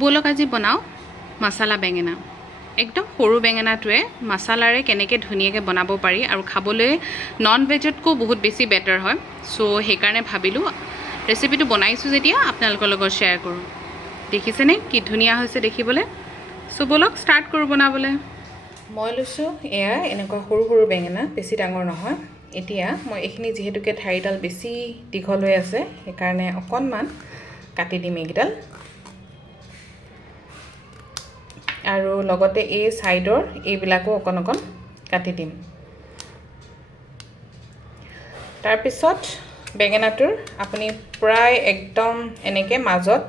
ব'লক আজি বনাওঁ মছলা বেঙেনা। একদম সৰু বেঙেনাটোৱে মছলাৰে কেনেকৈ ধুনীয়াকৈ বনাব পাৰি আৰু খাবলৈ নন ভেজতকৈ বহুত বেছি বেটাৰ হয়। চ' সেইকাৰণে ভাবিলোঁ ৰেচিপিটো বনাইছোঁ যেতিয়া আপোনালোকৰ লগত শ্বেয়াৰ কৰোঁ। দেখিছেনে কি ধুনীয়া হৈছে দেখিবলৈ। চ' ব'লক ষ্টাৰ্ট কৰোঁ বনাবলৈ। মই লৈছোঁ এয়া এনেকুৱা সৰু সৰু বেঙেনা, বেছি ডাঙৰ নহয়। এতিয়া মই এইখিনি যিহেতুকে ঠাৰিডাল বেছি দীঘল হৈ আছে সেইকাৰণে অকণমান কাটি দিম এইকেইডাল। আৰু লগতে এই সাইডৰ এইবিলাকো অকণ অকণ কাটি দিম। তাৰপিছত বেঙেনাটোৰ আপুনি প্ৰায় একদম এনেকৈ মাজত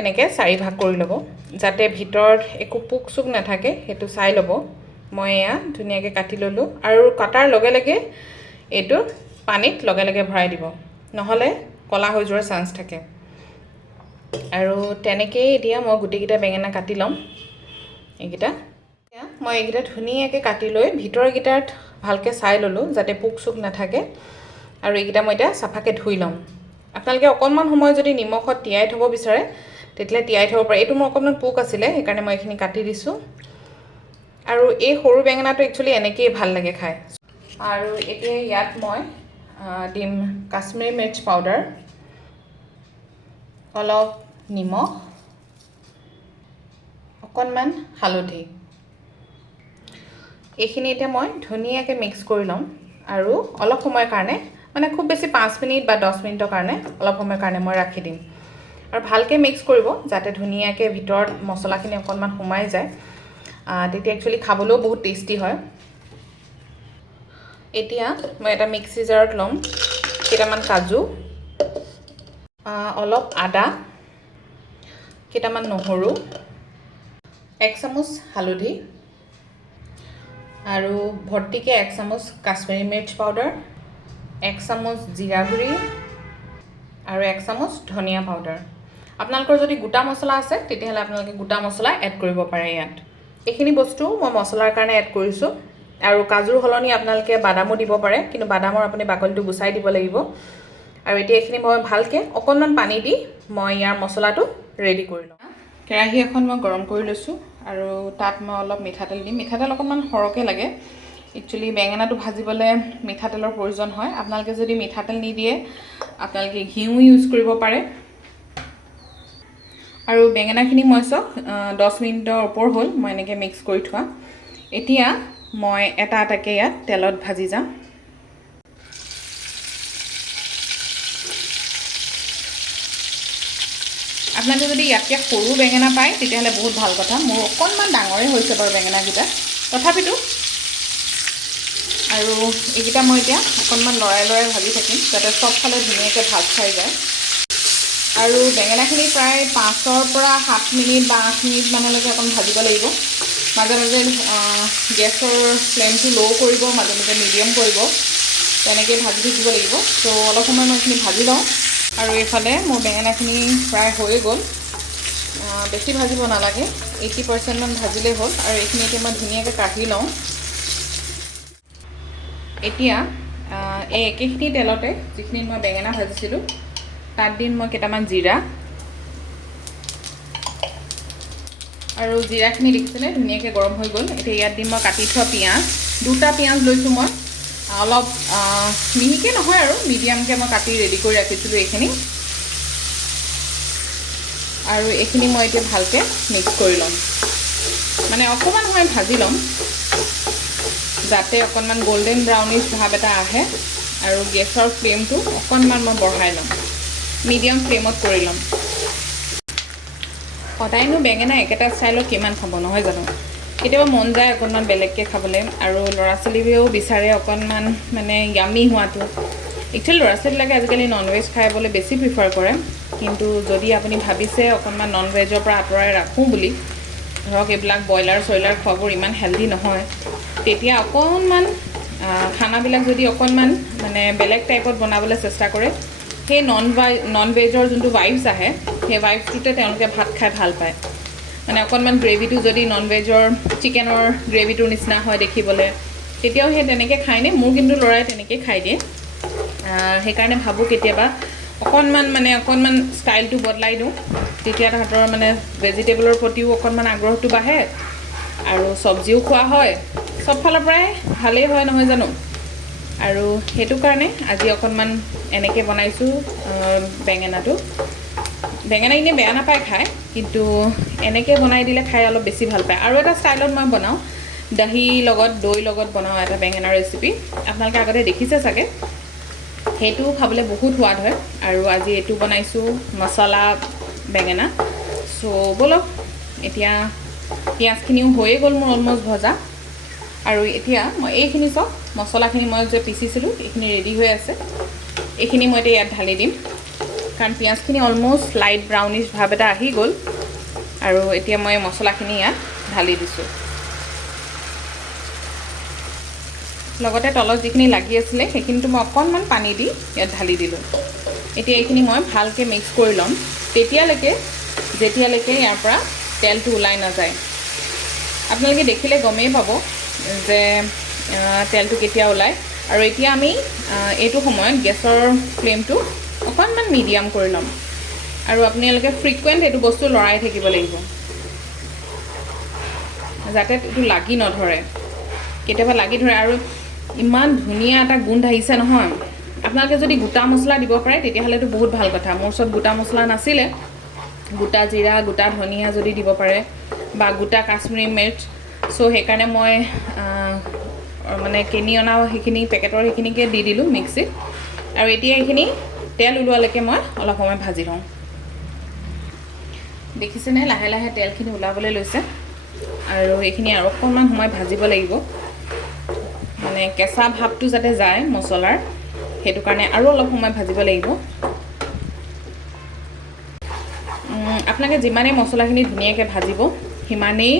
এনেকৈ 4 ভাগ কৰি ল'ব, যাতে ভিতৰত একো পোক চোক নাথাকে সেইটো চাই ল'ব। মই এয়া ধুনীয়াকৈ কাটি ল'লোঁ আৰু কাটাৰ লগে লগে এইটো পানীত লগে লগে ভৰাই দিব, নহ'লে ক'লা হৈ যোৱাৰ চান্স থাকে। আৰু তেনেকেই এতিয়া মই গোটেইকেইটা বেঙেনা কাটি ল'ম। এইকেইটা মই এইকেইটা ধুনীয়াকৈ কাটি লৈ ভিতৰকেইটাত ভালকৈ চাই ল'লোঁ যাতে পোক চোক নাথাকে। আৰু এইকেইটা মই এতিয়া চাফাকৈ ধুই ল'ম। আপোনালোকে অকণমান সময় যদি নিমখত তিয়াই থ'ব বিচাৰে তেতিয়াহ'লে তিয়াই থ'ব পাৰে। এইটো মোৰ অকণমান পোক আছিলে সেইকাৰণে মই এইখিনি কাটি দিছোঁ। আৰু এই সৰু বেঙেনাটো একচুৱেলি এনেকৈয়ে ভাল লাগে খাই। আৰু এতিয়া ইয়াত মই দিম কাশ্মীৰী মিৰ্চ পাউডাৰ, অলপ নিমখ, অকণমান হালধি। এইখিনি এতিয়া মই ধুনীয়াকৈ মিক্স কৰি ল'ম আৰু অলপ সময়ৰ কাৰণে, মানে খুব বেছি 5 মিনিট বা 10 মিনিটৰ কাৰণে অলপ সময়ৰ কাৰণে মই ৰাখি দিম। আৰু ভালকৈ মিক্স কৰিব যাতে ধুনীয়াকৈ ভিতৰত মছলাখিনি অকণমান সোমাই যায়। তেতিয়া একচুৱেলি খাবলৈও বহুত টেষ্টি হয়। এতিয়া মই এটা মিক্সি জাৰত ল'ম কেইটামান কাজু, অলপ আদা, কেইটামান নহৰু, 1 চামুচ হালধি আৰু ভৰ্তিকৈ 1 চামুচ কাশ্মীৰী মিৰ্চ পাউডাৰ, 1 চামুচ জিৰা গুড়ি আৰু 1 চামুচ ধনিয়া পাউডাৰ। আপোনালোকৰ যদি গোটা মছলা আছে তেতিয়াহ'লে আপোনালোকে গোটা মছলা এড কৰিব পাৰে ইয়াত। এইখিনি বস্তু মই মছলাৰ কাৰণে এড কৰিছোঁ। আৰু কাজুৰ সলনি আপোনালোকে বাদামো দিব পাৰে, কিন্তু বাদামৰ আপুনি বাকলিটো গুচাই দিব লাগিব। আৰু এতিয়া এইখিনি মই ভালকৈ অকণমান পানী দি মই ইয়াৰ মছলাটো ৰেডি কৰি লওঁ। কেৰাহী এখন মই গৰম কৰি লৈছোঁ আৰু তাত মই অলপ মিঠাতেল দিম। মিঠাতেল অকণমান সৰহকৈ লাগে। একচুৱেলি বেঙেনাটো ভাজিবলৈ মিঠাতেলৰ প্ৰয়োজন হয়। আপোনালোকে যদি মিঠাতেল নিদিয়ে আপোনালোকে ঘিউ ইউজ কৰিব পাৰে। আৰু বেঙেনাখিনি মই চব 10 মিনিটৰ ওপৰ হ'ল মই এনেকৈ মিক্স কৰি থোৱা। এতিয়া মই এটা এটাকৈ ইয়াত তেলত ভাজি যাম। আপোনালোকে যদি ইয়াতকৈ সৰু বেঙেনা পায় তেতিয়াহ'লে বহুত ভাল কথা। মোৰ অকণমান ডাঙৰেই হৈছে বাৰু বেঙেনাকেইটা তথাপিতো। আৰু এইকেইটা মই এতিয়া অকণমান লৰাই লৰাই ভাজি থাকিম যাতে চবফালে ধুনীয়াকৈ ভাজ খাই যায়। আৰু বেঙেনাখিনি প্ৰায় 5ৰ পৰা 7 মিনিট বা 8 মিনিট মানলৈকে অকণ ভাজিব লাগিব। মাজে মাজে গেছৰ ফ্লেমটো ল' কৰিব, মাজে মাজে মিডিয়াম কৰিব, তেনেকৈ ভাজি থাকিব লাগিব। ত' অলপ সময় মই এইখিনি ভাজি লওঁ। আৰু এইফালে মোৰ বেঙেনাখিনি প্ৰায় হৈয়ে গ'ল। বেছি ভাজিব নালাগে, 80% মান ভাজিলেই হ'ল। আৰু এইখিনি এতিয়া মই ধুনীয়াকৈ কাঢ়ি লওঁ। এতিয়া এই একেখিনি তেলতে যিখিনি মই বেঙেনা ভাজিছিলোঁ তাত দিম মই কেইটামান জিৰা। আৰু জিৰাখিনি দেখিছেনে ধুনীয়াকৈ গৰম হৈ গ'ল। এতিয়া ইয়াত দিম মই কাটি থোৱা পিঁয়াজ। 2টা পিঁয়াজ লৈছোঁ মই, অলপ মিহিকৈ নহয় আৰু মিডিয়ামকৈ মই কাটি ৰেডি কৰি ৰাখিছিলোঁ এইখিনি। আৰু এইখিনি মই এতিয়া ভালকৈ মিক্স কৰি ল'ম, মানে অকণমান সময় ভাজি ল'ম যাতে অকণমান গল্ডেন ব্ৰাউনিছ ভাৱ এটা আহে। আৰু গেছৰ ফ্লেমটো অকণমান মই বঢ়াই ল'ম, মিডিয়াম ফ্লেমত কৰি ল'ম। সদায়নো বেঙেনা একেটা ষ্টাইলত কিমান খাব নহয় জানো। কেতিয়াবা মন যায় অকণমান বেলেগকৈ খাবলৈ। আৰু ল'ৰা ছোৱালীয়েও বিচাৰে অকণমান মানে য়ামি হোৱাটো। একচুৱেলি ল'ৰা ছোৱালীবিলাকে আজিকালি ননভেজ খাবলৈ বেছি প্ৰিফাৰ কৰে। কিন্তু যদি আপুনি ভাবিছে অকণমান নন ভেজৰ পৰা আঁতৰাই ৰাখোঁ বুলি, ধৰক এইবিলাক ব্ৰইলাৰ চইলাৰ খোৱাবোৰ ইমান হেল্ডি নহয়, তেতিয়া অকণমান খানাবিলাক যদি অকণমান মানে বেলেগ টাইপত বনাবলৈ চেষ্টা কৰে, সেই নন ভেজৰ যোনটো ভাইবছ আহে সেই ভাইবছটোতে তেওঁলোকে ভাত খাই ভাল পায়। মানে অকণমান গ্ৰেভিটো যদি নন ভেজৰ চিকেনৰ গ্ৰেভিটোৰ নিচিনা হয় দেখিবলৈ, তেতিয়াও সেই তেনেকৈ খায়নে। মোৰ কিন্তু ল'ৰাই তেনেকৈ খাই দিয়ে। সেইকাৰণে ভাবোঁ কেতিয়াবা অকণমান ষ্টাইলটো বদলাই দিওঁ, তেতিয়া তাহাঁতৰ মানে ভেজিটেবলৰ প্ৰতিও অকণমান আগ্ৰহটো বাঢ়ে আৰু চব্জিও খোৱা হয়, চব ফালৰ পৰাই ভালেই হয় নহয় জানো। আৰু সেইটো কাৰণে আজি অকণমান এনেকৈ বনাইছোঁ বেঙেনাটো। বেঙেনা এনেই বেয়া নাপায় খাই, কিন্তু এনেকৈ বনাই দিলে খাই অলপ বেছি ভাল পায়। আৰু এটা ষ্টাইলত মই বনাওঁ, দহি লগত দৈ লগত বনাওঁ এটা বেঙেনাৰ ৰেচিপি, আপোনালোকে আগতে দেখিছে চাগে, সেইটো খাবলৈ বহুত সোৱাদ হয়। আৰু আজি এইটো বনাইছোঁ মছলা বেঙেনা। চ' ব'লক, এতিয়া পিঁয়াজখিনিও হৈয়ে গ'ল মোৰ অলমষ্ট ভজা। আৰু এতিয়া মই এইখিনি চাওক, মছলাখিনি মই যে পিচিছিলোঁ এইখিনি ৰেডি হৈ আছে। এইখিনি মই এতিয়া ইয়াত ঢালি দিম, কাৰণ পিঁয়াজখিনি অলমষ্ট লাইট ব্ৰাউনিছ ভাৱ এটা আহি গ'ল। আৰু এতিয়া মই মছলাখিনি ইয়াত ঢালি দিছোঁ। লগতে তলত যিখিনি লাগি আছিলে সেইখিনিতো মই অকণমান পানী দি ইয়াত ঢালি দিলোঁ। এতিয়া এইখিনি মই ভালকৈ মিক্স কৰি ল'ম যেতিয়ালৈকে ইয়াৰ পৰা তেলটো ওলাই নাযায়। আপোনালোকে দেখিলে গমেই পাব যে তেলটো কেতিয়া ওলায়। আৰু এতিয়া আমি এইটো সময়ত গেছৰ ফ্লেমটো অকণমান মিডিয়াম কৰি ল'ম। আৰু আপোনালোকে ফ্ৰিকুৱেণ্ট এইটো বস্তু লৰাই থাকিব লাগিব, যাতে এইটো লাগি নধৰে। কেতিয়াবা লাগি ধৰে। আৰু ইমান ধুনীয়া এটা গোন্ধ আহিছে নহয়। আপোনালোকে যদি গোটা মছলা দিব পাৰে তেতিয়াহ'লেতো বহুত ভাল কথা। মোৰ ওচৰত গোটা মছলা নাছিলে, গোটা জিৰা, গোটা ধনিয়া যদি দিব পাৰে, বা গোটা কাশ্মীৰী মিৰ্চ। চ' সেইকাৰণে মই মানে কিনি অনা সেইখিনি পেকেটৰ সেইখিনিকে দি দিলোঁ মিক্সিত। আৰু এতিয়া এইখিনি তেল ওলোৱালৈকে মই অলপ সময় ভাজি লওঁ। দেখিছেনে, লাহে লাহে তেলখিনি ওলাবলৈ লৈছে। আৰু এইখিনি আৰু অকণমান সময় ভাজিব লাগিব, মানে কেঁচা ভাৱটো যাতে যায় মছলাৰ, সেইটো কাৰণে আৰু অলপ সময় ভাজিব লাগিব। আপোনালোকে যিমানেই মছলাখিনি ধুনীয়াকৈ ভাজিব, সিমানেই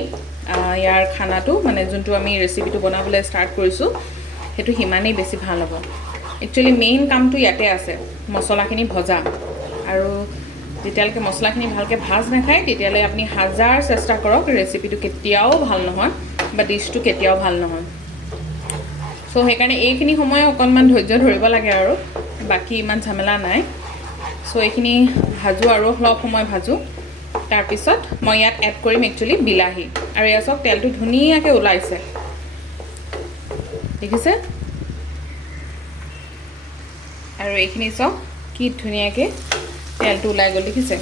ইয়াৰ খানাটো, মানে যোনটো আমি ৰেচিপিটো বনাবলৈ ষ্টাৰ্ট কৰিছোঁ, সেইটো সিমানেই বেছি ভাল হ'ব। একচুৱেলি মেইন কামটো ইয়াতে আছে, মছলাখিনি ভজা। আৰু যেতিয়ালৈকে মছলাখিনি ভালকৈ ভাজ নাখায় তেতিয়ালৈ আপুনি হাজাৰ চেষ্টা কৰক, ৰেচিপিটো কেতিয়াও ভাল নহয় বা ডিছটো কেতিয়াও ভাল নহয়। চ' সেইকাৰণে এইখিনি সময় অকণমান ধৈৰ্য ধৰিব লাগে, আৰু বাকী ইমান ঝামেলা নাই। চ' এইখিনি ভাজোঁ আৰু অলপ সময় ভাজোঁ। তাৰপিছত মই ইয়াত এড কৰিম একচুৱেলি বিলাহী। আৰু এয়া চাওক, তেলটো ধুনীয়াকৈ ওলাইছে, দেখিছে। আৰু এইখিনি চাওক কি ধুনীয়াকৈ তেলটো ওলাই গ'ল, দেখিছে।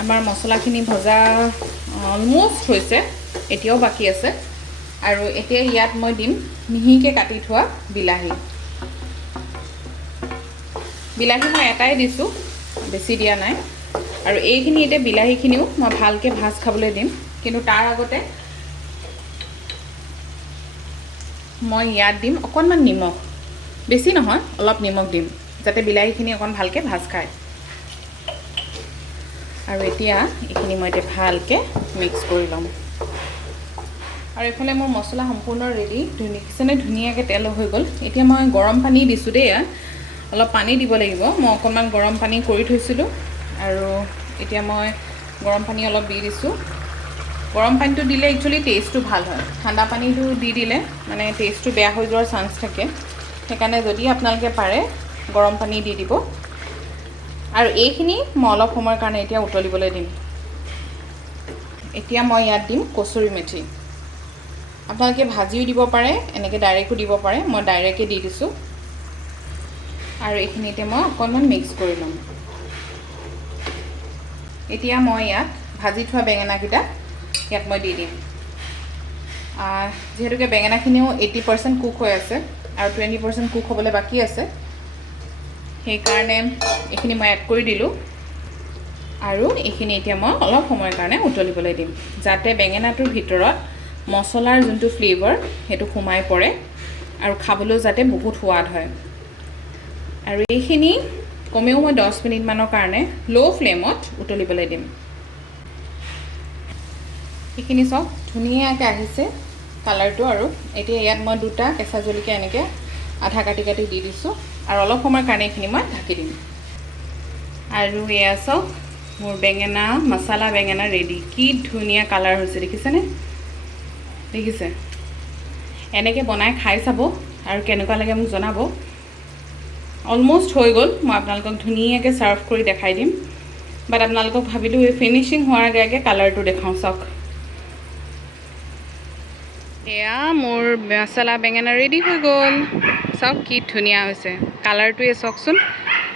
আমাৰ মছলাখিনি ভজা অলমষ্ট হৈছে, এতিয়াও বাকী আছে। আৰু এতিয়া ইয়াত মই দিম মিহিকৈ কাটি থোৱা বিলাহী। মই এটাই দিছোঁ, বেছি দিয়া নাই। আৰু এইখিনি এতিয়া বিলাহীখিনিও মই ভালকৈ ভাজ খাবলৈ দিম। কিন্তু তাৰ আগতে মই ইয়াত দিম অকণমান নিমখ, বেছি নহয়, অলপ নিমখ দিম, যাতে বিলাহীখিনি অকণ ভালকৈ ভাজ খায়। আৰু এতিয়া এইখিনি মই এতিয়া ভালকৈ মিক্স কৰি ল'ম। আৰু এইফালে মোৰ মছলা সম্পূৰ্ণ ৰেডি, দেখিছেনে ধুনীয়াকৈ তেল হৈ গ'ল। এতিয়া মই গৰম পানী দিছোঁ দেই, অলপ পানী দিব লাগিব। মই অকণমান গৰম পানী কৰি থৈছিলোঁ, আৰু এতিয়া মই গৰম পানী অলপ দি দিছোঁ। গৰম পানীটো দিলে একচুৱেলি টেষ্টটো ভাল হয়, ঠাণ্ডা পানীটো দি দিলে মানে টেষ্টটো বেয়া হৈ যোৱাৰ চান্স থাকে। সেইকাৰণে যদি আপোনালোকে পাৰে গৰম পানী দি দিব। আৰু এইখিনি মই অলপ সময়ৰ কাৰণে এতিয়া উতলিবলৈ দিম। এতিয়া মই ইয়াত দিম কচুৰি মেথি। আপোনালোকে ভাজিও দিব পাৰে, এনেকৈ ডাইৰেক্টো দিব পাৰে, মই ডাইৰেক্টে দি দিছোঁ। আৰু এইখিনিতে মই অকণমান মিক্স কৰি ল'ম। এতিয়া মই ইয়াত ভাজি থোৱা বেঙেনাকেইটা ইয়াত মই দি দিম। যিহেতুকে বেঙেনাখিনিও 80% কুক হৈ আছে আৰু 20% কুক হ'বলৈ বাকী আছে, সেইকাৰণে এইখিনি মই এড কৰি দিলোঁ। আৰু এইখিনি এতিয়া মই অলপ সময়ৰ কাৰণে উতলিবলৈ দিম, যাতে বেঙেনাটোৰ ভিতৰত মছলাৰ যোনটো ফ্লেভাৰ সেইটো সোমাই পৰে আৰু খাবলৈও যাতে বহুত সোৱাদ হয়। আৰু এইখিনি কমেও মই 10 মিনিটমানৰ কাৰণে ল' ফ্লেমত উতলিবলৈ দিম। এইখিনি চাওক ধুনীয়াকৈ আহিছে কালাৰটো। আৰু এতিয়া ইয়াত মই 2টা কেঁচা জলকীয়া এনেকৈ আধা কাটি দি দিছোঁ, আৰু অলপ সময়ৰ কাৰণে এইখিনি মই ঢাকি দিম। আৰু এয়া চাওক মোৰ বেঙেনা, মছলা বেঙেনা ৰেডি। কি ধুনীয়া কালাৰ হৈছে, দেখিছেনে? দেখিছে? এনেকৈ বনাই খাই চাব আৰু কেনেকুৱা লাগে মোক জনাব। অলম'ষ্ট হৈ গ'ল মই আপোনালোকক ধুনীয়াকৈ ছাৰ্ভ কৰি দেখাই দিম বাট আপোনালোকক ভাবিলোঁ এই ফিনিচিং হোৱাৰ আগে আগে কালাৰটো দেখাওঁ চাওক এয়া মোৰ মছলা বেঙেনা ৰেডি হৈ গ'ল চাওক কি ধুনীয়া হৈছে কালাৰটোৱে চাওকচোন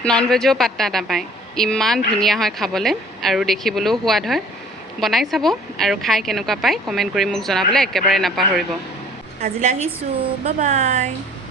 নন ভেজৰ পাত্তা নাপায় ইমান ধুনীয়া হয় খাবলৈ আৰু দেখিবলৈও সোৱাদ হয় বনাই চাব আৰু খাই কেনেকুৱা পায় কমেণ্ট কৰি মোক জনাবলৈ একেবাৰে নাপাহৰিব আজিলৈ আহিছোঁ বাই বাই